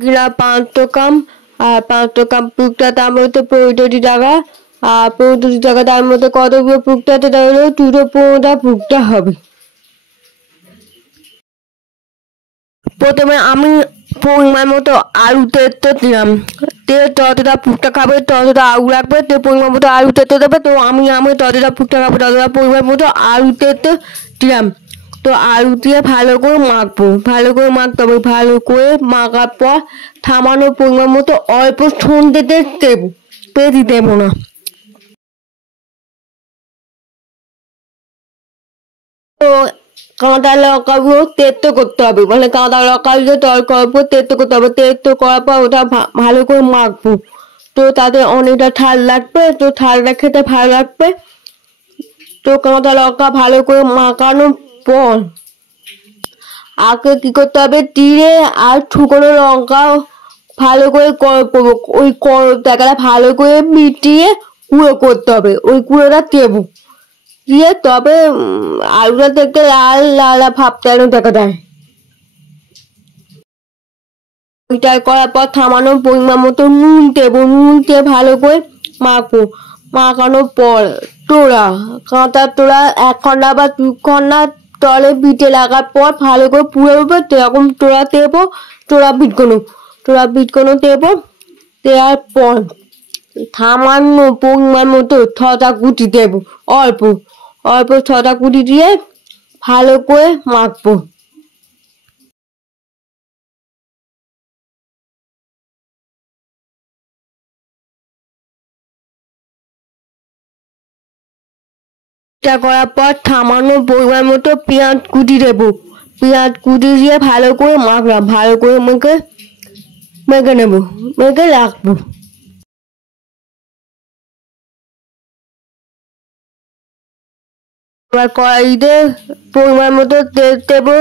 কিনা 500 গ্রাম, আর 500 গ্রাম পুরটা তার মধ্যে 35 টাকা, আর 35 টাকা তার মধ্যে কতগুলো পুরটাতে তাহলে 215টা পুরটা হবে। প্রথমে আমি পরিমাণ মতো আলু তেতো দিলাম, যতটা পুরটা খাবে ততটা আলু রাখবে, তো পরিমাণ মতো আলু তেতো দেবে। তো আমি ততটা পুরটা খাবো ততটা পরিমাণ মতো আলু তেতো দিলাম। তো আলু দিয়ে ভালো করে মাখবো, ভালো করে মাখতে হবে। ভালো করে মাখার পর থামানোর পরিমাণ মতো অল্প সন্ধে দেবো, বেশি দেবো না। তো কাঁচা লঙ্কাগুলো তেতো করতে হবে, মানে কাঁচা লঙ্কাগুলো তরকার উপর তেতো করতে হবে। তেতো করার পর ওটা ভালো করে মাখবো। তো তাতে অনেকটা ঝাল লাগবে, তো ঝালটা খেতে ভালো লাগবে। তো কাঁচা লঙ্কা ভালো করে মাখানোর পর আগে কি করতে হবে, জিরে আর শুকনো লঙ্কা ভালো করে করবো, ওই টাকাটা ভালো করে মিটিয়ে গুঁড়ো করতে হবে। ওই গুঁড়োটা দেবো, দিয়ে তবে আলুটা থেকে লাল লাল ভাবটা দেখা যায়। ওইটা করার পর থামানোর পরিমাণ মতো নুন দেবো, নুন দিয়ে ভালো করে মাখবো। মাখানোর পর টোড়া, কাঁচা টোড়া 1 ঘন্টা বা 2 ঘন্টা তলে পিঠে লাগার পর ভালো করে পুড়ে উঠবে, সেরকম টোড়া দেবো। টোড়া বিটকোনো দেবো। দেওয়ার পর সামান্য পরিমাণ মতো ছটা কুচি দেবো, অল্প অল্প ছটা কুচি দিয়ে ভালো করে মাখবো। এটা করার পর সামান্য পরিমাণ মতো পেঁয়াজ কুচি দেবো, পেঁয়াজ কুচি দিয়ে ভালো করে মাখলাম, ভালো করে মেখে মেখে নেবো, মেখে রাখবো। এবার কড়াইতে পরিমাণ মতো তেল দেবো,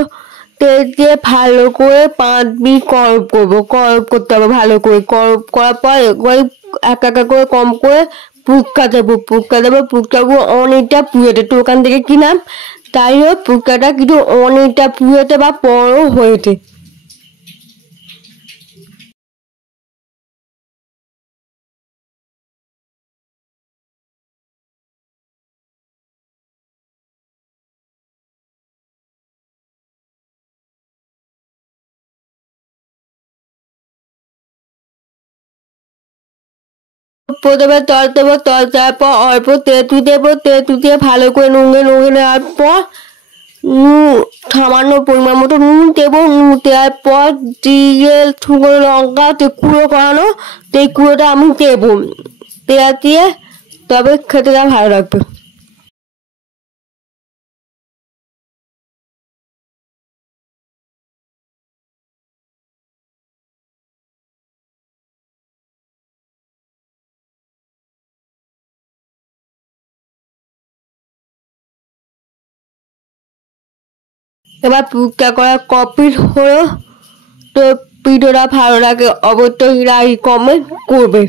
তেল দিয়ে ভালো করে 5 মিনিট গরম করবো, গরম করতে হবে ভালো করে। গরম করার পর এক এক করে কম করে পুটকা দেবো, পুটকাগুলো অনেকটা পুড়েতে, তো ওখান থেকে কিনাম। তাই হোক পুটকাটা কিন্তু অনেকটা পুড়েতে বা বড় হয়েছে। প্রথমে তল দেবো, তল দেওয়ার পর অল্প তেঁতু দেবো, তেঁতু দিয়ে ভালো করে নুঙ্গে নেওয়ার পর সামান্য পরিমাণ মতো নুন দেবো। নুন দেওয়ার পর দিয়ে শুকনো লঙ্কা কুড়ো করানো, সেই কুড়োটা আমি দেবো। দিয়ে তবে খেতে ভালো লাগবে। এবার পুরটা করা কমপ্লিট হলো। তো ভিডিওটা ভালো লাগে অবশ্যই লাইক কমেন্ট করবে।